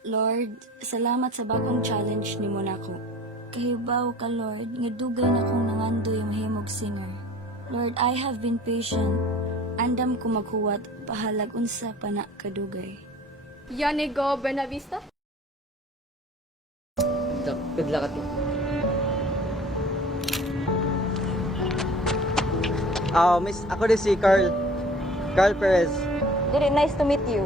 Lord, salamat sa bagong challenge ni mo nako. Kahibaw ka, Lord, nga dugay na kong nangandoy mahimog singer. Lord, I have been patient. Andam ko maghuwat, pahalag unsa pa na kadugay. Yanigo Bernavista? Good luck at you. Miss, ako din si Carl Perez. Very nice to meet you.